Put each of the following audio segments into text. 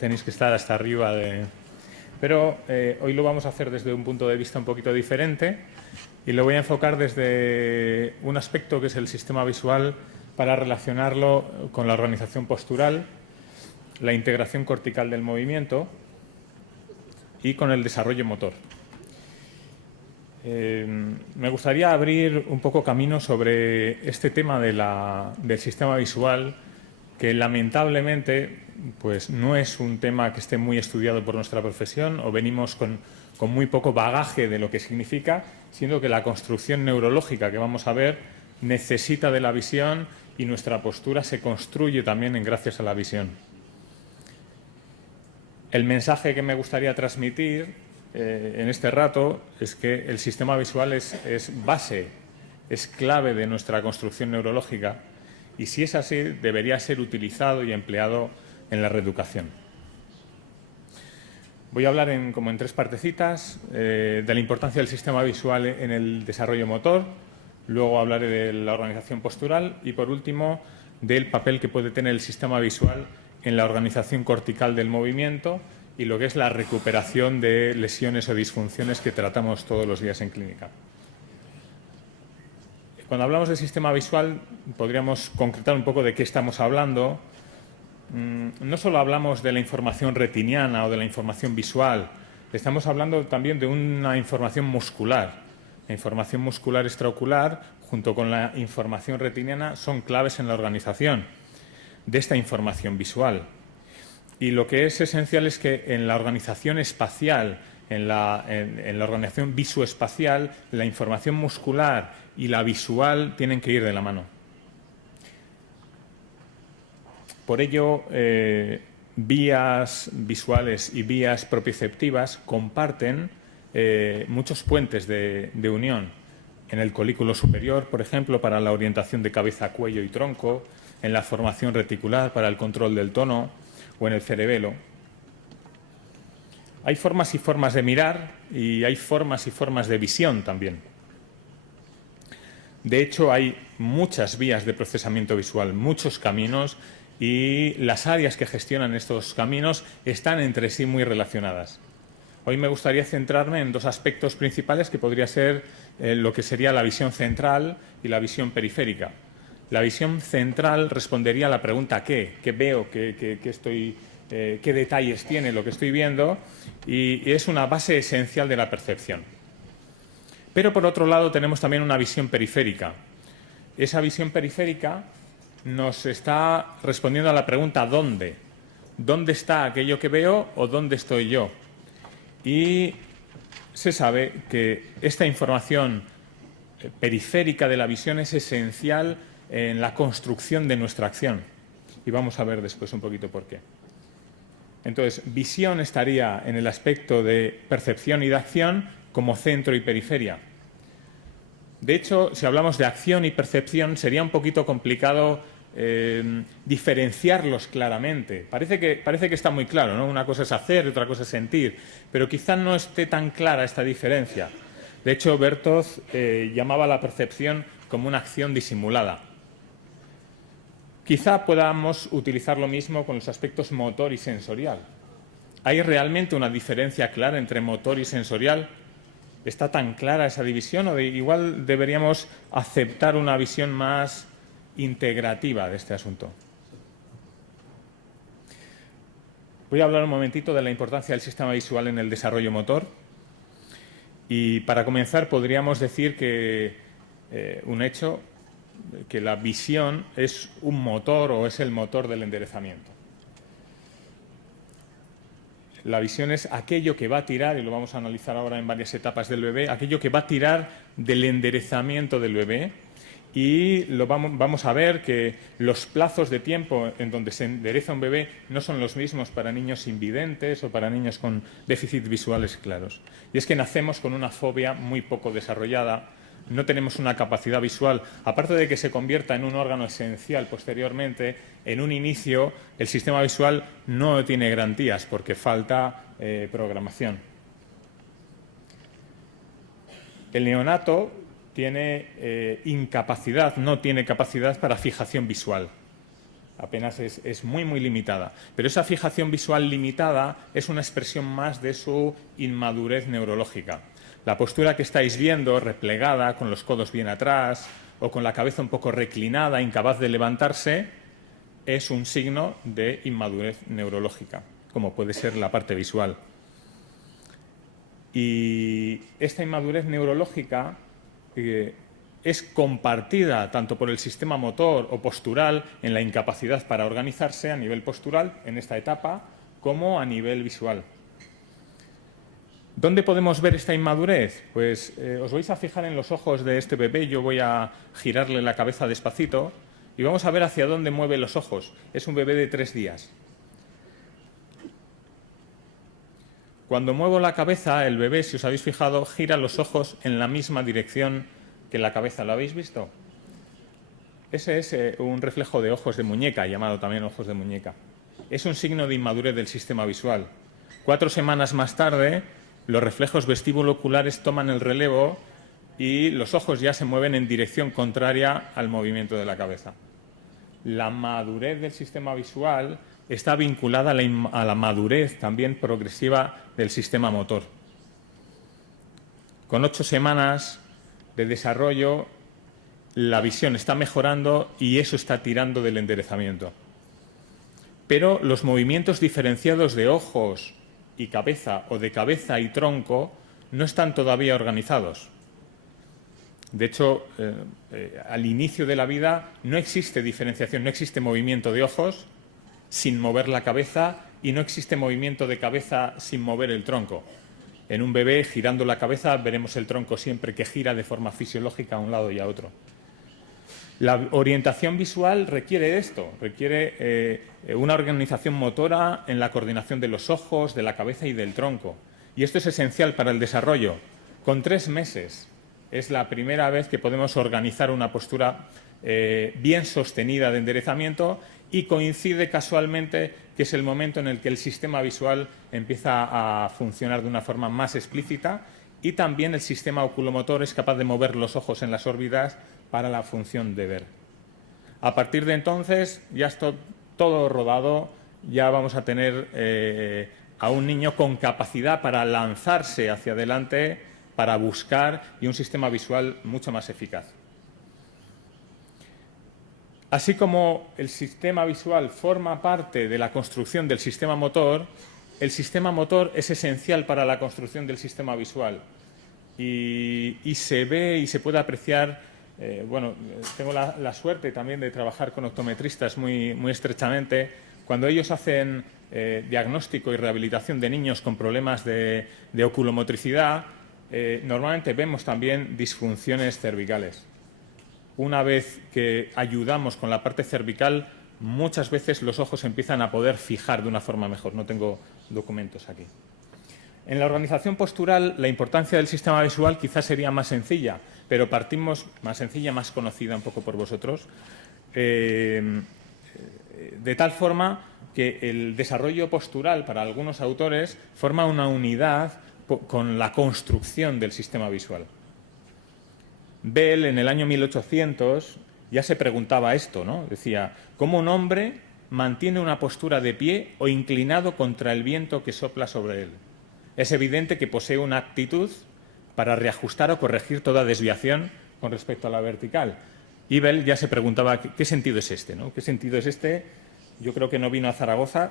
tenéis que estar hasta arriba de... Pero hoy lo vamos a hacer desde un punto de vista un poquito diferente y lo voy a enfocar desde un aspecto que es el sistema visual para relacionarlo con la organización postural, la integración cortical del movimiento y con el desarrollo motor. Me gustaría abrir un poco camino sobre este tema del sistema visual, que lamentablemente pues, no es un tema que esté muy estudiado por nuestra profesión o venimos con muy poco bagaje de lo que significa, siendo que la construcción neurológica que vamos a ver necesita de la visión y nuestra postura se construye también gracias a la visión. El mensaje que me gustaría transmitir en este rato es que el sistema visual es base, es clave de nuestra construcción neurológica y si es así debería ser utilizado y empleado en la reeducación. Voy a hablar como en tres partecitas de la importancia del sistema visual en el desarrollo motor, luego hablaré de la organización postural y por último del papel que puede tener el sistema visual en la organización cortical del movimiento y lo que es la recuperación de lesiones o disfunciones que tratamos todos los días en clínica. Cuando hablamos del sistema visual, podríamos concretar un poco de qué estamos hablando. No solo hablamos de la información retiniana o de la información visual, estamos hablando también de una información muscular. La información muscular extraocular, junto con la información retiniana, son claves en la organización de esta información visual. Y lo que es esencial es que en la organización espacial, en la organización visoespacial, la información muscular y la visual tienen que ir de la mano. Por ello, vías visuales y vías propioceptivas comparten muchos puentes de unión. En el colículo superior, por ejemplo, para la orientación de cabeza, cuello y tronco, en la formación reticular para el control del tono, o en el cerebelo. Hay formas y formas de mirar y hay formas y formas de visión también. De hecho, hay muchas vías de procesamiento visual, muchos caminos y las áreas que gestionan estos caminos están entre sí muy relacionadas. Hoy me gustaría centrarme en dos aspectos principales que podría ser lo que sería la visión central y la visión periférica. La visión central respondería a la pregunta ¿qué? ¿Qué veo? ¿Qué detalles tiene lo que estoy viendo? Y es una base esencial de la percepción. Pero por otro lado tenemos también una visión periférica. Esa visión periférica nos está respondiendo a la pregunta ¿dónde? ¿Dónde está aquello que veo o dónde estoy yo? Y se sabe que esta información periférica de la visión es esencial en la construcción de nuestra acción. Y vamos a ver después un poquito por qué. Entonces, visión estaría en el aspecto de percepción y de acción como centro y periferia. De hecho, si hablamos de acción y percepción, sería un poquito complicado diferenciarlos claramente. Parece que está muy claro, ¿no? Una cosa es hacer, otra cosa es sentir, pero quizá no esté tan clara esta diferencia. De hecho, Berthoz llamaba a la percepción como una acción disimulada. Quizá podamos utilizar lo mismo con los aspectos motor y sensorial. ¿Hay realmente una diferencia clara entre motor y sensorial? ¿Está tan clara esa división o igual deberíamos aceptar una visión más integrativa de este asunto? Voy a hablar un momentito de la importancia del sistema visual en el desarrollo motor. Y para comenzar podríamos decir que un hecho, que la visión es un motor o es el motor del enderezamiento. La visión es aquello que va a tirar, y lo vamos a analizar ahora en varias etapas del bebé, aquello que va a tirar del enderezamiento del bebé. Y vamos a ver que los plazos de tiempo en donde se endereza un bebé no son los mismos para niños invidentes o para niños con déficits visuales claros. Y es que nacemos con una fobia muy poco desarrollada, no tenemos una capacidad visual, aparte de que se convierta en un órgano esencial posteriormente, en un inicio el sistema visual no tiene garantías porque falta programación. El neonato tiene incapacidad, no tiene capacidad para fijación visual. apenas es muy, muy limitada. Pero esa fijación visual limitada es una expresión más de su inmadurez neurológica. La postura que estáis viendo, replegada, con los codos bien atrás o con la cabeza un poco reclinada, incapaz de levantarse, es un signo de inmadurez neurológica, como puede ser la parte visual. Y esta inmadurez neurológica es compartida tanto por el sistema motor o postural en la incapacidad para organizarse a nivel postural en esta etapa, como a nivel visual. ¿Dónde podemos ver esta inmadurez? Pues os vais a fijar en los ojos de este bebé. Yo voy a girarle la cabeza despacito y vamos a ver hacia dónde mueve los ojos. Es un bebé de 3 días. Cuando muevo la cabeza, el bebé, si os habéis fijado, gira los ojos en la misma dirección que la cabeza. ¿Lo habéis visto? Ese es un reflejo de ojos de muñeca, llamado también ojos de muñeca. Es un signo de inmadurez del sistema visual. 4 semanas más tarde, los reflejos vestíbulo-oculares toman el relevo y los ojos ya se mueven en dirección contraria al movimiento de la cabeza. La madurez del sistema visual está vinculada a la madurez también progresiva del sistema motor. Con 8 semanas de desarrollo, la visión está mejorando y eso está tirando del enderezamiento. Pero los movimientos diferenciados de ojos y cabeza o de cabeza y tronco no están todavía organizados. De hecho, al inicio de la vida no existe diferenciación, no existe movimiento de ojos sin mover la cabeza y no existe movimiento de cabeza sin mover el tronco. En un bebé, girando la cabeza, veremos el tronco siempre que gira de forma fisiológica a un lado y a otro. La orientación visual requiere esto, requiere una organización motora en la coordinación de los ojos, de la cabeza y del tronco. Y esto es esencial para el desarrollo. Con 3 meses es la primera vez que podemos organizar una postura bien sostenida de enderezamiento y coincide casualmente que es el momento en el que el sistema visual empieza a funcionar de una forma más explícita y también el sistema oculomotor es capaz de mover los ojos en las órbitas para la función de ver. A partir de entonces ya está todo rodado, ya vamos a tener a un niño con capacidad para lanzarse hacia adelante, para buscar y un sistema visual mucho más eficaz. Así como el sistema visual forma parte de la construcción del sistema motor, el sistema motor es esencial para la construcción del sistema visual y se ve y se puede apreciar. Bueno, tengo la suerte también de trabajar con optometristas muy estrechamente. Cuando ellos hacen diagnóstico y rehabilitación de niños con problemas de oculomotricidad, normalmente vemos también disfunciones cervicales. Una vez que ayudamos con la parte cervical, muchas veces los ojos empiezan a poder fijar de una forma mejor. No tengo documentos aquí. En la organización postural, la importancia del sistema visual quizás sería más sencilla, pero partimos más sencilla, más conocida un poco por vosotros, de tal forma que el desarrollo postural para algunos autores forma una unidad con la construcción del sistema visual. Bell, en el año 1800, ya se preguntaba esto, ¿no? Decía, ¿cómo un hombre mantiene una postura de pie o inclinado contra el viento que sopla sobre él? Es evidente que posee una aptitud para reajustar o corregir toda desviación con respecto a la vertical. Y Bell ya se preguntaba, ¿qué sentido es este, ¿no? ¿Qué sentido es este? Yo creo que no vino a Zaragoza,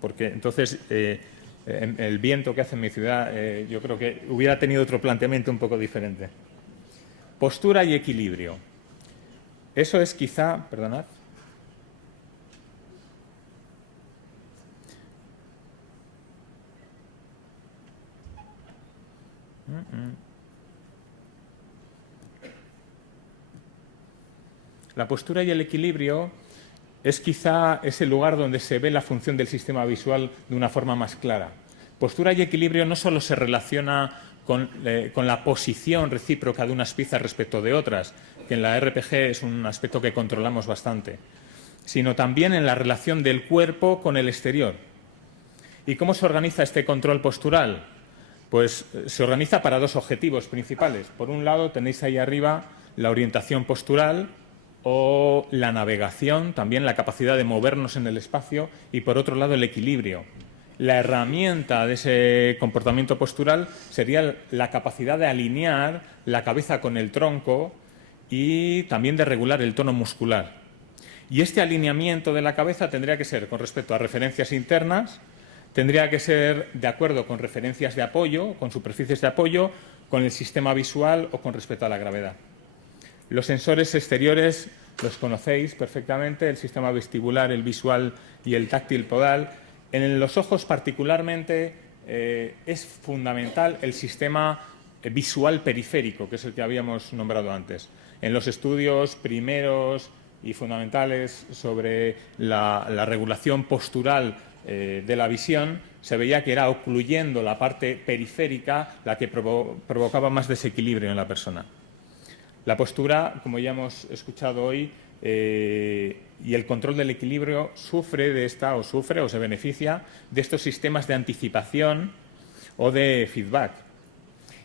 porque entonces el viento que hace en mi ciudad, yo creo que hubiera tenido otro planteamiento un poco diferente. Postura y equilibrio. Eso es quizá, perdonad. La postura y el equilibrio es quizá ese lugar donde se ve la función del sistema visual de una forma más clara. Postura y equilibrio no solo se relaciona con la posición recíproca de unas piezas respecto de otras, que en la RPG es un aspecto que controlamos bastante, sino también en la relación del cuerpo con el exterior. ¿Y cómo se organiza este control postural? Pues se organiza para 2 objetivos principales. Por un lado, tenéis ahí arriba la orientación postural o la navegación, también la capacidad de movernos en el espacio y, por otro lado, el equilibrio. La herramienta de ese comportamiento postural sería la capacidad de alinear la cabeza con el tronco y también de regular el tono muscular. Y este alineamiento de la cabeza tendría que ser con respecto a referencias internas, tendría que ser de acuerdo con referencias de apoyo, con superficies de apoyo, con el sistema visual o con respecto a la gravedad. Los sensores exteriores los conocéis perfectamente, el sistema vestibular, el visual y el táctil podal. En los ojos particularmente es fundamental el sistema visual periférico, que es el que habíamos nombrado antes. En los estudios primeros y fundamentales sobre la regulación postural de la visión, se veía que era ocluyendo la parte periférica la que provocaba más desequilibrio en la persona. La postura, como ya hemos escuchado hoy, y el control del equilibrio sufre o se beneficia de estos sistemas de anticipación o de feedback.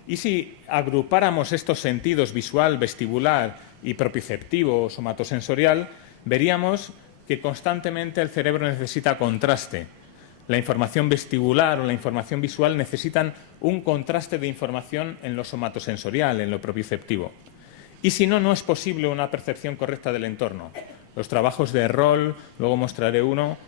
Y si agrupáramos estos sentidos visual, vestibular y propioceptivo o somatosensorial, veríamos que constantemente el cerebro necesita contraste. La información vestibular o la información visual necesitan un contraste de información en lo somatosensorial, en lo propioceptivo. Y si no, no es posible una percepción correcta del entorno. Los trabajos de Roll, luego mostraré uno,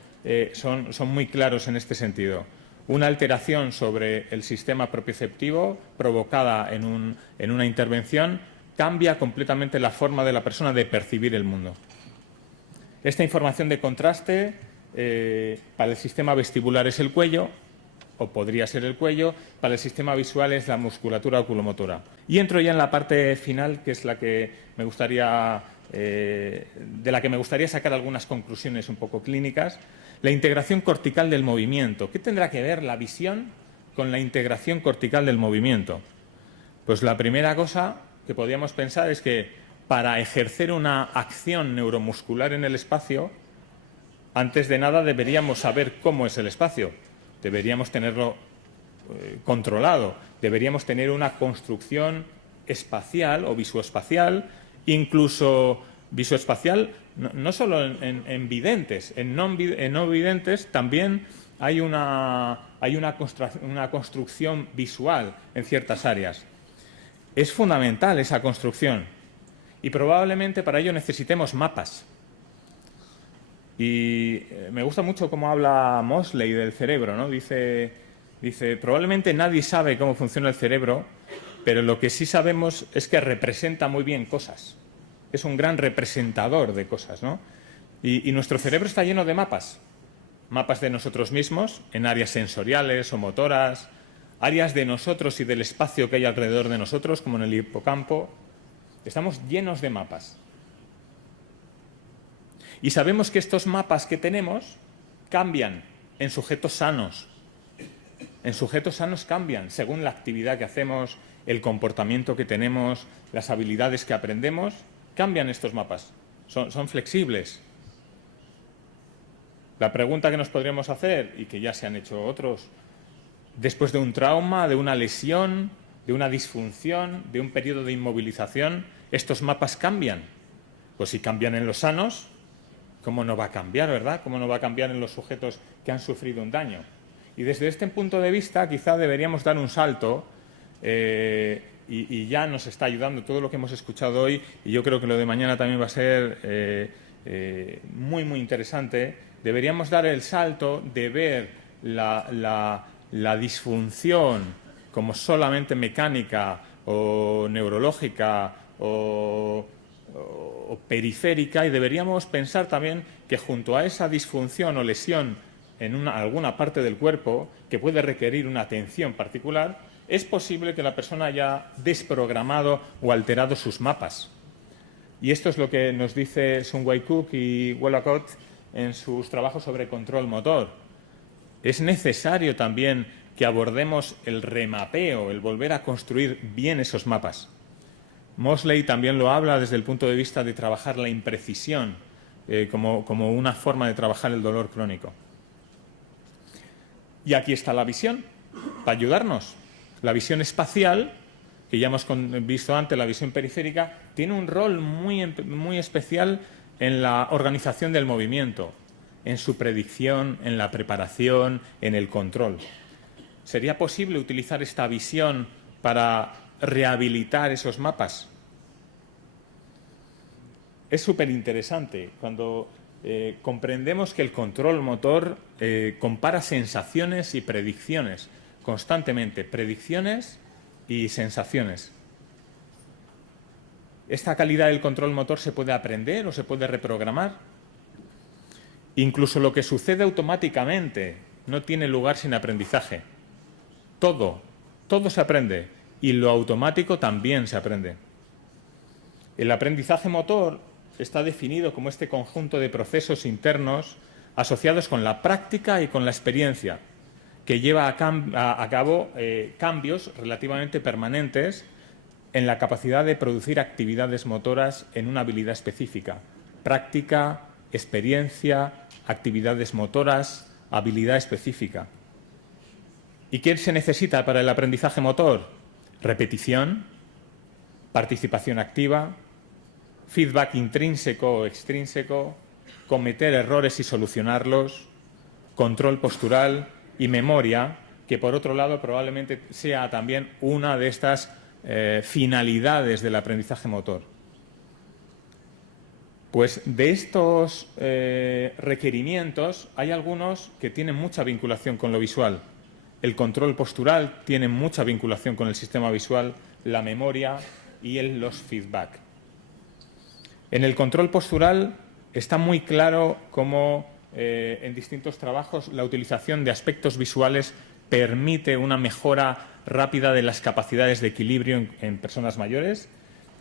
son muy claros en este sentido. Una alteración sobre el sistema propioceptivo provocada en una intervención cambia completamente la forma de la persona de percibir el mundo. Esta información de contraste para el sistema vestibular es el cuello, o podría ser el cuello, para el sistema visual es la musculatura oculomotora. Y entro ya en la parte final, que es la que me gustaría, de la que me gustaría sacar algunas conclusiones un poco clínicas. La integración cortical del movimiento. ¿Qué tendrá que ver la visión con la integración cortical del movimiento? Pues la primera cosa que podríamos pensar es que para ejercer una acción neuromuscular en el espacio, antes de nada deberíamos saber cómo es el espacio. Deberíamos tenerlo controlado, deberíamos tener una construcción espacial o visoespacial, incluso visoespacial no solo en videntes, en no videntes también hay una construcción visual en ciertas áreas. Es fundamental esa construcción y probablemente para ello necesitemos mapas. Y me gusta mucho cómo habla Mosley del cerebro, ¿no? Dice, probablemente nadie sabe cómo funciona el cerebro, pero lo que sí sabemos es que representa muy bien cosas. Es un gran representador de cosas, ¿no? Y nuestro cerebro está lleno de mapas. Mapas de nosotros mismos, en áreas sensoriales o motoras, áreas de nosotros y del espacio que hay alrededor de nosotros, como en el hipocampo. Estamos llenos de mapas. Y sabemos que estos mapas que tenemos cambian en sujetos sanos. En sujetos sanos cambian según la actividad que hacemos, el comportamiento que tenemos, las habilidades que aprendemos. Cambian estos mapas. Son flexibles. La pregunta que nos podríamos hacer, y que ya se han hecho otros, después de un trauma, de una lesión, de una disfunción, de un periodo de inmovilización, ¿estos mapas cambian? Pues si cambian en los sanos, ¿cómo no va a cambiar, verdad? ¿Cómo no va a cambiar en los sujetos que han sufrido un daño? Y desde este punto de vista quizá deberíamos dar un salto y ya nos está ayudando todo lo que hemos escuchado hoy, y yo creo que lo de mañana también va a ser muy, muy interesante. Deberíamos dar el salto de ver la disfunción como solamente mecánica o neurológica o periférica, y deberíamos pensar también que junto a esa disfunción o lesión en alguna parte del cuerpo que puede requerir una atención particular, es posible que la persona haya desprogramado o alterado sus mapas. Y esto es lo que nos dice Sun-Wei Cook y Wallacott en sus trabajos sobre control motor. Es necesario también que abordemos el remapeo, el volver a construir bien esos mapas. Mosley también lo habla desde el punto de vista de trabajar la imprecisión como una forma de trabajar el dolor crónico. Y aquí está la visión, para ayudarnos. La visión espacial, que ya hemos visto antes, la visión periférica, tiene un rol muy especial en la organización del movimiento, en su predicción, en la preparación, en el control. ¿Sería posible utilizar esta visión para rehabilitar esos mapas? Es súper interesante cuando comprendemos que el control motor compara sensaciones y predicciones constantemente, predicciones y sensaciones. ¿Esta calidad del control motor se puede aprender o se puede reprogramar? Incluso lo que sucede automáticamente no tiene lugar sin aprendizaje. Todo se aprende y lo automático también se aprende. El aprendizaje motor está definido como este conjunto de procesos internos asociados con la práctica y con la experiencia, que lleva a cabo cambios relativamente permanentes en la capacidad de producir actividades motoras en una habilidad específica. Práctica, experiencia, actividades motoras, habilidad específica. ¿Y qué se necesita para el aprendizaje motor? Repetición, participación activa, feedback intrínseco o extrínseco, cometer errores y solucionarlos, control postural y memoria, que por otro lado probablemente sea también una de estas finalidades del aprendizaje motor. Pues de estos requerimientos hay algunos que tienen mucha vinculación con lo visual. El control postural tiene mucha vinculación con el sistema visual, la memoria y los feedback. En el control postural está muy claro cómo en distintos trabajos la utilización de aspectos visuales permite una mejora rápida de las capacidades de equilibrio en personas mayores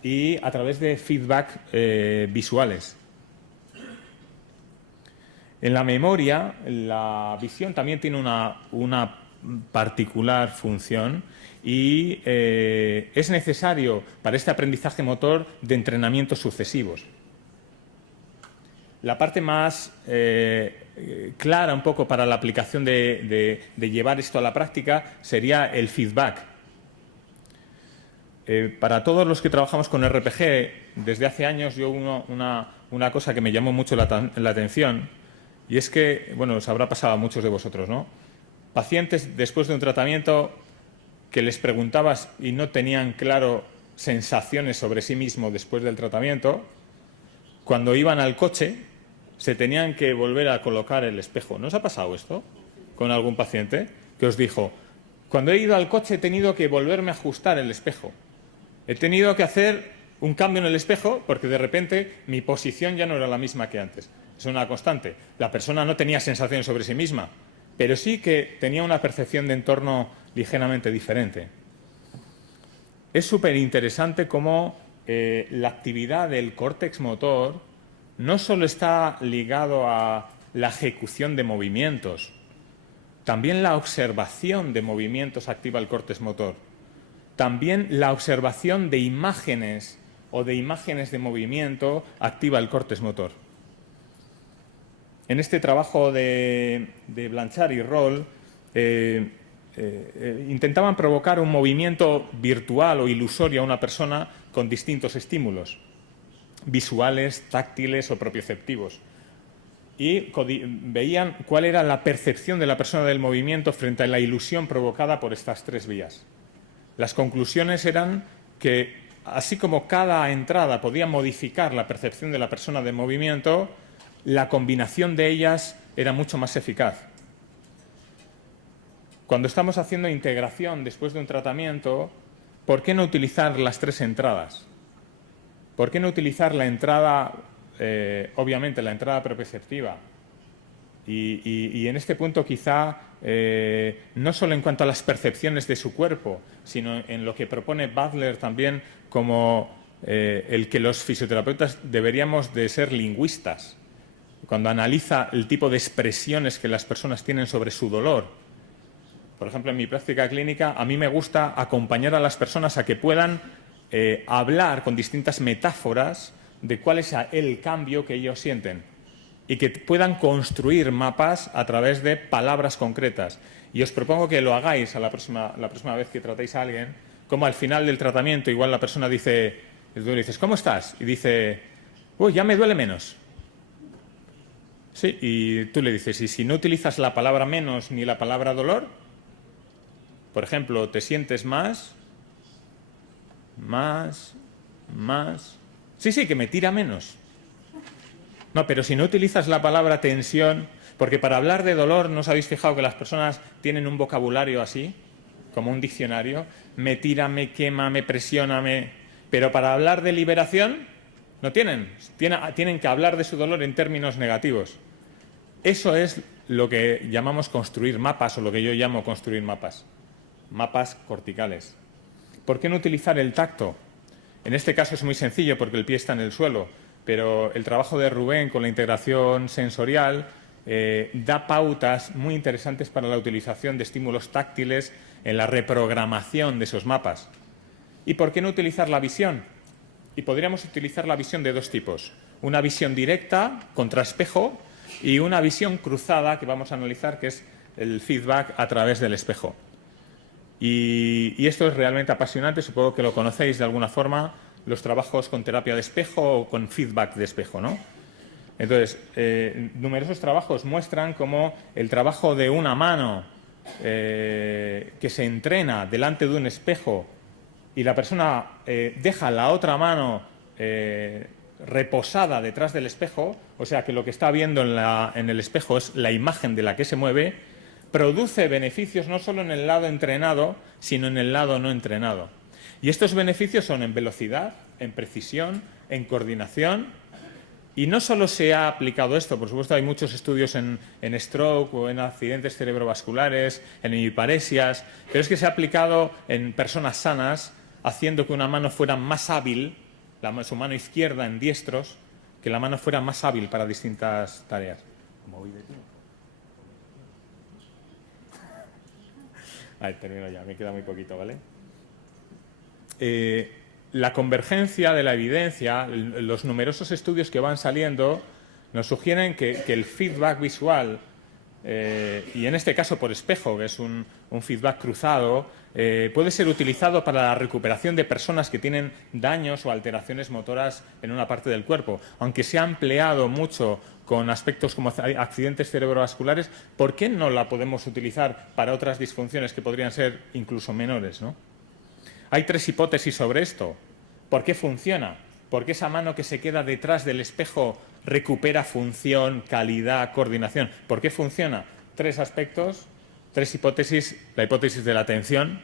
y a través de feedback visuales. En la memoria, la visión también tiene una particular función y es necesario para este aprendizaje motor de entrenamientos sucesivos. La parte más clara un poco para la aplicación de llevar esto a la práctica sería el feedback. Para todos los que trabajamos con RPG, desde hace años yo una cosa que me llamó mucho la atención, y es que, bueno, os habrá pasado a muchos de vosotros, ¿no? Pacientes después de un tratamiento que les preguntabas y no tenían claro sensaciones sobre sí mismos después del tratamiento, cuando iban al coche se tenían que volver a colocar el espejo. ¿No os ha pasado esto con algún paciente que os dijo, cuando he ido al coche he tenido que volverme a ajustar el espejo? He tenido que hacer un cambio en el espejo porque de repente mi posición ya no era la misma que antes. Es una constante. La persona no tenía sensaciones sobre sí misma, pero sí que tenía una percepción de entorno ligeramente diferente. Es súper interesante cómo la actividad del córtex motor no solo está ligado a la ejecución de movimientos, también la observación de movimientos activa el córtex motor. También la observación de imágenes o de imágenes de movimiento activa el córtex motor. En este trabajo de Blanchard y Roll intentaban provocar un movimiento virtual o ilusorio a una persona con distintos estímulos, visuales, táctiles o propioceptivos. Y veían cuál era la percepción de la persona del movimiento frente a la ilusión provocada por estas tres vías. Las conclusiones eran que, así como cada entrada podía modificar la percepción de la persona del movimiento, la combinación de ellas era mucho más eficaz. Cuando estamos haciendo integración después de un tratamiento, ¿por qué no utilizar las tres entradas? ¿Por qué no utilizar la entrada, obviamente la entrada propioceptiva? Y en este punto quizá no solo en cuanto a las percepciones de su cuerpo, sino en lo que propone Butler también como el que los fisioterapeutas deberíamos de ser lingüistas. Cuando analiza el tipo de expresiones que las personas tienen sobre su dolor. Por ejemplo, en mi práctica clínica a mí me gusta acompañar a las personas a que puedan hablar con distintas metáforas de cuál es el cambio que ellos sienten y que puedan construir mapas a través de palabras concretas. Y os propongo que lo hagáis la próxima vez que tratéis a alguien como al final del tratamiento igual la persona dice, tú le dices, ¿cómo estás? Y dice, uy, ya me duele menos. Sí, y tú le dices, ¿y si no utilizas la palabra menos ni la palabra dolor? Por ejemplo, ¿te sientes más? Sí, sí, que me tira menos. No, pero si no utilizas la palabra tensión, porque para hablar de dolor, ¿no os habéis fijado que las personas tienen un vocabulario así, como un diccionario? Me tira, me quema, me presiona, me... Pero para hablar de liberación, no tienen. Tienen que hablar de su dolor en términos negativos. Eso es lo que llamamos construir mapas, o lo que yo llamo construir mapas. Mapas corticales. ¿Por qué no utilizar el tacto? En este caso es muy sencillo porque el pie está en el suelo, pero el trabajo de Rubén con la integración sensorial da pautas muy interesantes para la utilización de estímulos táctiles en la reprogramación de esos mapas. ¿Y por qué no utilizar la visión? Y podríamos utilizar la visión de dos tipos. Una visión directa, contra espejo, y una visión cruzada que vamos a analizar, que es el feedback a través del espejo. Y esto es realmente apasionante, supongo que lo conocéis de alguna forma, los trabajos con terapia de espejo o con feedback de espejo, ¿no? Entonces, numerosos trabajos muestran cómo el trabajo de una mano que se entrena delante de un espejo y la persona deja la otra mano reposada detrás del espejo, o sea que lo que está viendo en el espejo es la imagen de la que se mueve, produce beneficios no solo en el lado entrenado, sino en el lado no entrenado. Y estos beneficios son en velocidad, en precisión, en coordinación. Y no solo se ha aplicado esto, por supuesto hay muchos estudios en stroke o en accidentes cerebrovasculares, en hemiparesias, pero es que se ha aplicado en personas sanas, haciendo que una mano fuera más hábil, su mano izquierda en diestros, que la mano fuera más hábil para distintas tareas. ¿Cómo voy de tiempo? Ahí termino ya, me queda muy poquito, ¿vale? La convergencia de la evidencia, los numerosos estudios que van saliendo, nos sugieren que el feedback visual, y en este caso por espejo, que es un feedback cruzado, puede ser utilizado para la recuperación de personas que tienen daños o alteraciones motoras en una parte del cuerpo. Aunque se ha empleado mucho con aspectos como accidentes cerebrovasculares, ¿por qué no la podemos utilizar para otras disfunciones que podrían ser incluso menores, ¿no? Hay tres hipótesis sobre esto. ¿Por qué funciona? ¿Por qué esa mano que se queda detrás del espejo recupera función, calidad, coordinación? ¿Por qué funciona? Tres aspectos, tres hipótesis. La hipótesis de la atención,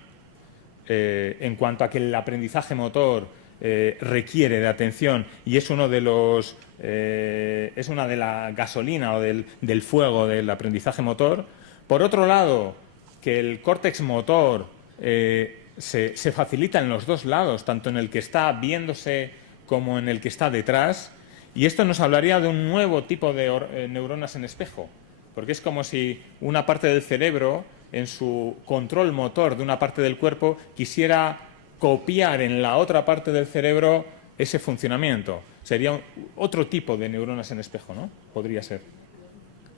en cuanto a que el aprendizaje motor requiere de atención y es uno de los es una de la gasolina o del fuego del aprendizaje motor. Por otro lado, que el córtex motor se facilita en los dos lados, tanto en el que está viéndose como en el que está detrás, y esto nos hablaría de un nuevo tipo de neuronas en espejo, porque es como si una parte del cerebro, en su control motor de una parte del cuerpo, quisiera copiar en la otra parte del cerebro ese funcionamiento. Sería otro tipo de neuronas en espejo, ¿no? Podría ser.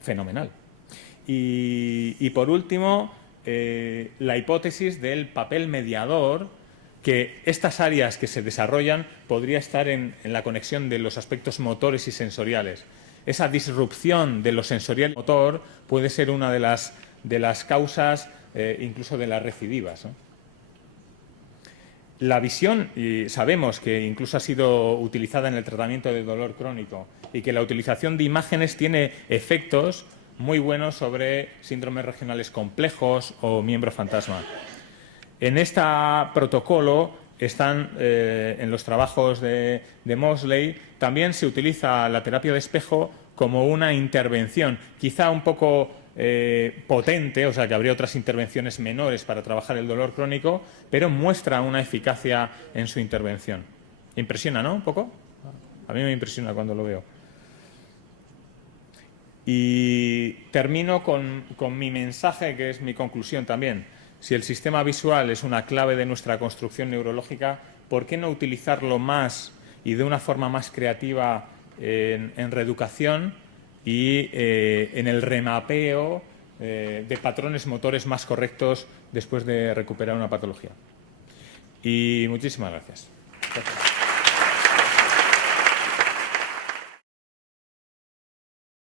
Fenomenal. Y por último, la hipótesis del papel mediador, que estas áreas que se desarrollan podría estar en la conexión de los aspectos motores y sensoriales. Esa disrupción de lo sensorial y motor puede ser una de las causas incluso de las recidivas, ¿no? La visión, y sabemos que incluso ha sido utilizada en el tratamiento de dolor crónico y que la utilización de imágenes tiene efectos muy buenos sobre síndromes regionales complejos o miembro fantasma. En este protocolo están, en los trabajos de Mosley, también se utiliza la terapia de espejo como una intervención, quizá un poco potente, o sea que habría otras intervenciones menores para trabajar el dolor crónico, pero muestra una eficacia en su intervención. Impresiona, ¿no? Un poco. A mí me impresiona cuando lo veo. Y termino con mi mensaje, que es mi conclusión también. Si el sistema visual es una clave de nuestra construcción neurológica, ¿por qué no utilizarlo más y de una forma más creativa en reeducación y en el remapeo de patrones motores más correctos después de recuperar una patología? y muchísimas gracias.